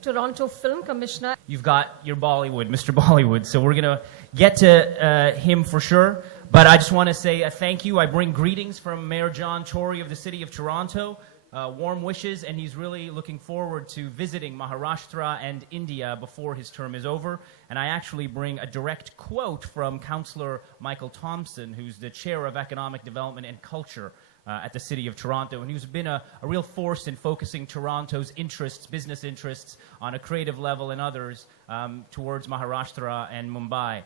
Toronto Film Commissioner. You've got your Bollywood, Mr. Bollywood, so we're going to get to him for sure. But I just want to say a thank you. I bring greetings from Mayor John Tory of the City of Toronto, warm wishes, and he's really looking forward to visiting Maharashtra and India before his term is over. And I actually bring a direct quote from Councillor Michael Thompson, who's the Chair of Economic Development and Culture at the City of Toronto, and who's been a real force in focusing Toronto's interests, business interests, on a creative level and others towards Maharashtra and Mumbai.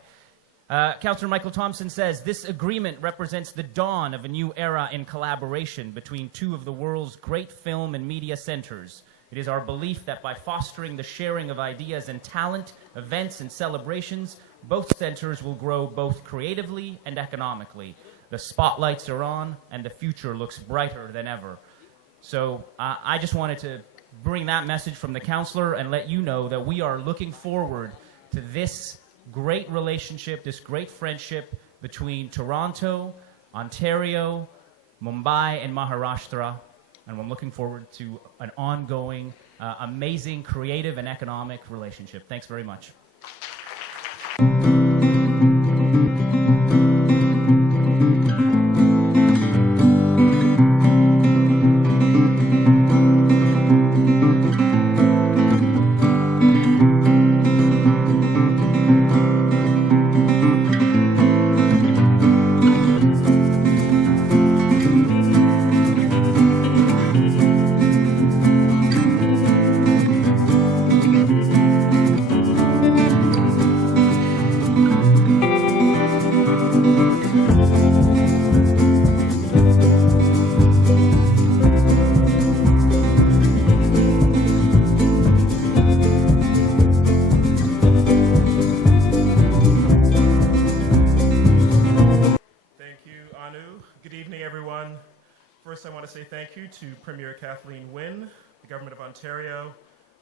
Councillor Michael Thompson says, this agreement represents the dawn of a new era in collaboration between two of the world's great film and media centers. It is our belief that by fostering the sharing of ideas and talent, events and celebrations, both centers will grow both creatively and economically. The spotlights are on, and the future looks brighter than ever. So I just wanted to bring that message from the councillor and let you know that we are looking forward to this great relationship, this great friendship between Toronto, Ontario, Mumbai, and Maharashtra. And I'm looking forward to an ongoing, amazing, creative, and economic relationship. Thanks very much. First, I want to say thank you to Premier Kathleen Wynne, the Government of Ontario,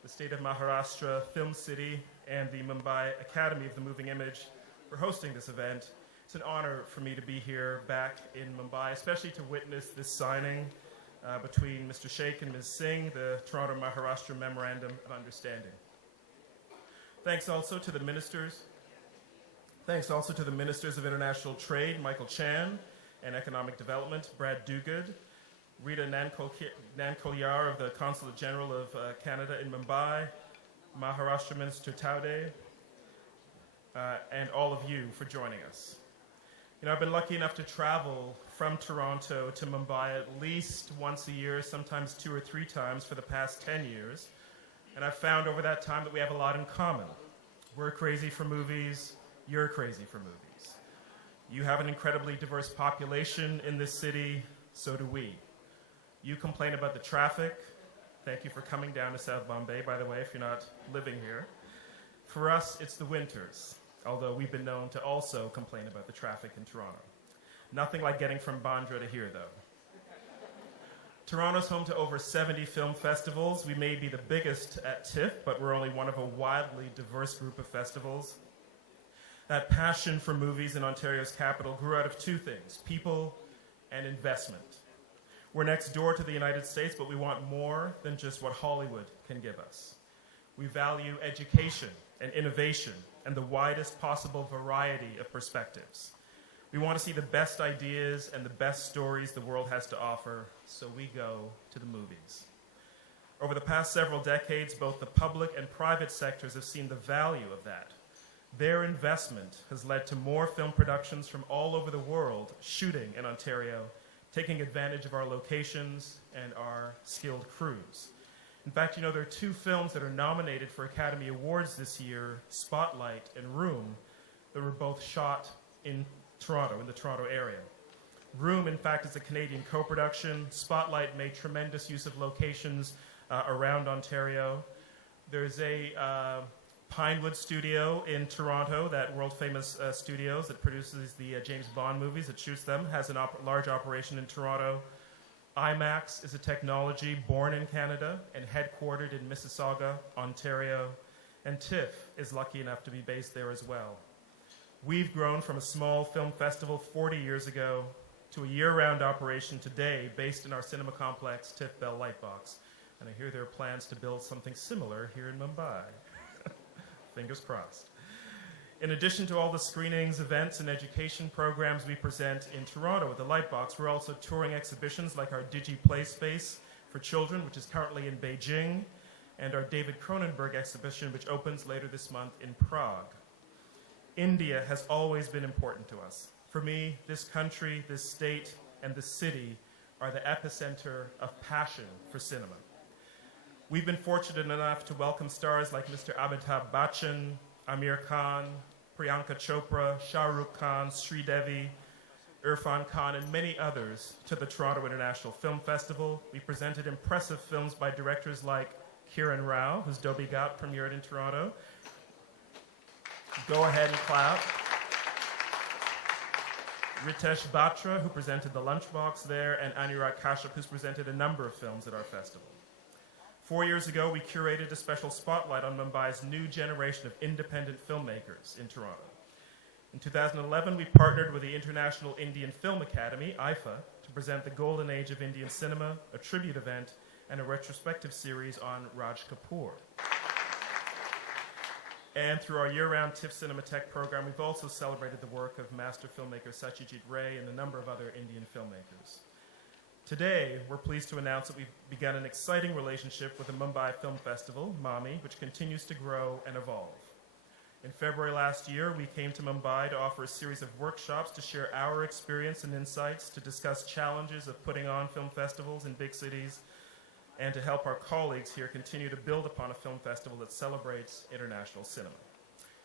the State of Maharashtra, Film City, and the Mumbai Academy of the Moving Image for hosting this event. It's an honor for me to be here back in Mumbai, especially to witness this signing between Mr. Sheikh and Ms. Singh, the Toronto-Maharashtra Memorandum of Understanding. Thanks also to the ministers. Thanks also to the Ministers of International Trade, Michael Chan, and Economic Development, Brad Duguid, Rita Nankolyar of the Consulate General of Canada in Mumbai, Maharashtra Minister Taude, and all of you for joining us. You know, I've been lucky enough to travel from Toronto to Mumbai at least once a year, sometimes 2 or 3 times for the past 10 years. And I've found over that time that we have a lot in common. We're crazy for movies, you're crazy for movies. You have an incredibly diverse population in this city, so do we. You complain about the traffic. Thank you for coming down to South Bombay, by the way, if you're not living here. For us, it's the winters, although we've been known to also complain about the traffic in Toronto. Nothing like getting from Bandra to here, though. Toronto's home to over 70 film festivals. We may be the biggest at TIFF, but we're only one of a wildly diverse group of festivals. That passion for movies in Ontario's capital grew out of 2 things, people and investment. We're next door to the United States, but we want more than just what Hollywood can give us. We value education and innovation and the widest possible variety of perspectives. We want to see the best ideas and the best stories the world has to offer, so we go to the movies. Over the past several decades, both the public and private sectors have seen the value of that. Their investment has led to more film productions from all over the world shooting in Ontario, taking advantage of our locations and our skilled crews. In fact, you know, there are two films that are nominated for Academy Awards this year, Spotlight and Room, that were both shot in Toronto, in the Toronto area. Room, in fact, is a Canadian co-production. Spotlight made tremendous use of locations around Ontario. There's a Pinewood studio in Toronto, that world-famous studios that produces the James Bond movies, that shoots them, has a large operation in Toronto. IMAX is a technology born in Canada and headquartered in Mississauga, Ontario. And TIFF is lucky enough to be based there as well. We've grown from a small film festival 40 years ago to a year-round operation today based in our cinema complex, TIFF Bell Lightbox. And I hear there are plans to build something similar here in Mumbai. Fingers crossed. In addition to all the screenings, events, and education programs we present in Toronto with the Lightbox, we're also touring exhibitions like our Digi Play Space for children, which is currently in Beijing, and our David Cronenberg exhibition, which opens later this month in Prague. India has always been important to us. For me, this country, this state, and this city are the epicenter of passion for cinema. We've been fortunate enough to welcome stars like Mr. Amitabh Bachchan, Amir Khan, Priyanka Chopra, Shah Rukh Khan, Sridevi, Irfan Khan, and many others to the Toronto International Film Festival. We presented impressive films by directors like Kiran Rao, whose Dobby Ghat premiered in Toronto. Go ahead and clap. Ritesh Batra, who presented The Lunchbox there, and Anurag Kashyap, who's presented a number of films at our festival. 4 years ago, we curated a special spotlight on Mumbai's new generation of independent filmmakers in Toronto. In 2011, we partnered with the International Indian Film Academy, IFA, to present the Golden Age of Indian cinema, a tribute event, and a retrospective series on Raj Kapoor. And through our year-round TIFF Cinematheque program, we've also celebrated the work of master filmmaker Satyajit Ray and a number of other Indian filmmakers. Today, we're pleased to announce that we've begun an exciting relationship with the Mumbai Film Festival, MAMI, which continues to grow and evolve. In February last year, we came to Mumbai to offer a series of workshops to share our experience and insights, to discuss challenges of putting on film festivals in big cities, and to help our colleagues here continue to build upon a film festival that celebrates international cinema.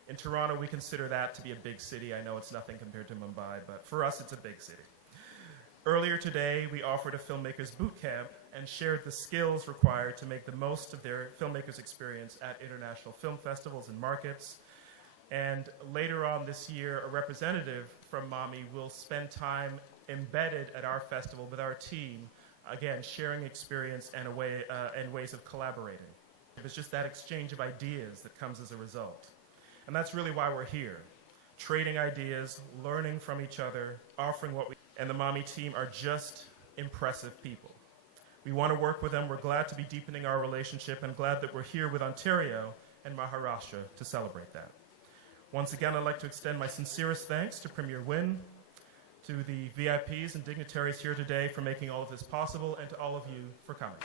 In Toronto, we consider that to be a big city. I know it's nothing compared to Mumbai, but for us, it's a big city. Earlier today, we offered a filmmakers boot camp and shared the skills required to make the most of their filmmakers experience at international film festivals and markets. And later on this year, a representative from MAMI will spend time embedded at our festival with our team, again, sharing experience and ways of collaborating. It's just that exchange of ideas that comes as a result. And that's really why we're here, trading ideas, learning from each other, offering what we... And the MAMI team are just impressive people. We want to work with them. We're glad to be deepening our relationship and glad that we're here with Ontario and Maharashtra to celebrate that. Once again, I'd like to extend my sincerest thanks to Premier Wynne, to the VIPs and dignitaries here today for making all of this possible, and to all of you for coming.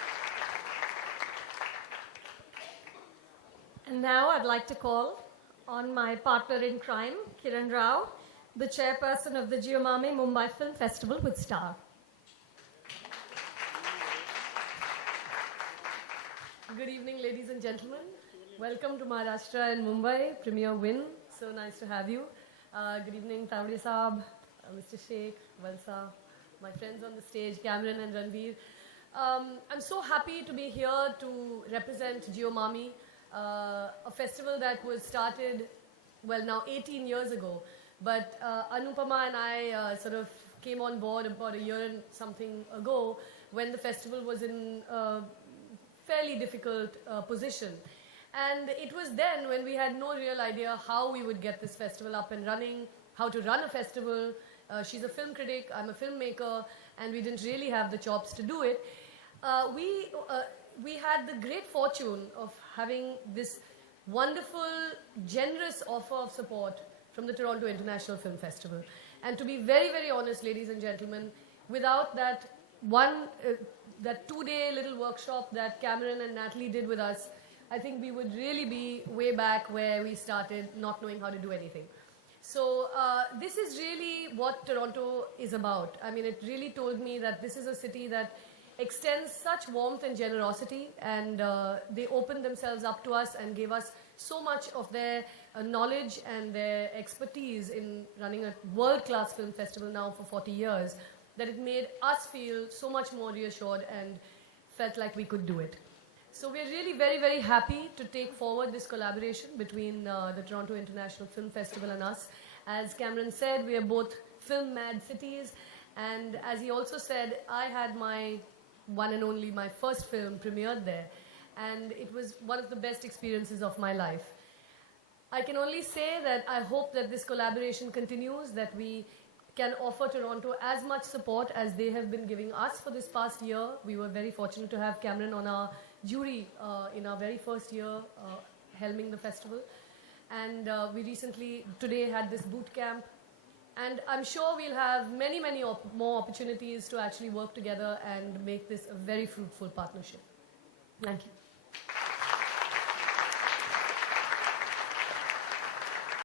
And now I'd like to call on my partner in crime, Kiran Rao, the chairperson of the GeoMami Mumbai Film Festival with Star. Good evening, ladies and gentlemen. Welcome to Maharashtra and Mumbai, Premier Wynne. So nice to have you. Good evening, Tavri Saab, Mr. Sheikh, Valsa, my friends on the stage, Cameron and Ranveer. I'm so happy to be here to represent GeoMami, a festival that was started, well, now 18 years ago. But Anupama and I sort of came on board about a year and something ago when the festival was in a fairly difficult position. And it was then when we had no real idea how we would get this festival up and running, how to run a festival, She's a film critic, I'm a filmmaker, and we didn't really have the chops to do it. We had the great fortune of having this wonderful, generous offer of support from the Toronto International Film Festival. And to be very, very honest, ladies and gentlemen, without that that 2-day little workshop that Cameron and Natalie did with us, I think we would really be way back where we started, not knowing how to do anything. So this is really what Toronto is about. I mean, it really told me that this is a city that extends such warmth and generosity, and they opened themselves up to us and gave us so much of their knowledge and their expertise in running a world-class film festival now for 40 years, that it made us feel so much more reassured and felt like we could do it. So we're really very, very happy to take forward this collaboration between the Toronto International Film Festival and us. As Cameron said, we are both film-mad cities, and as he also said, I had my one and only, my first film premiered there, and it was one of the best experiences of my life. I can only say that I hope that this collaboration continues, that we can offer Toronto as much support as they have been giving us for this past year. We were very fortunate to have Cameron on our jury in our very first year helming the festival. And we recently, today, had this boot camp. And I'm sure we'll have many, many more opportunities to actually work together and make this a very fruitful partnership. Thank you.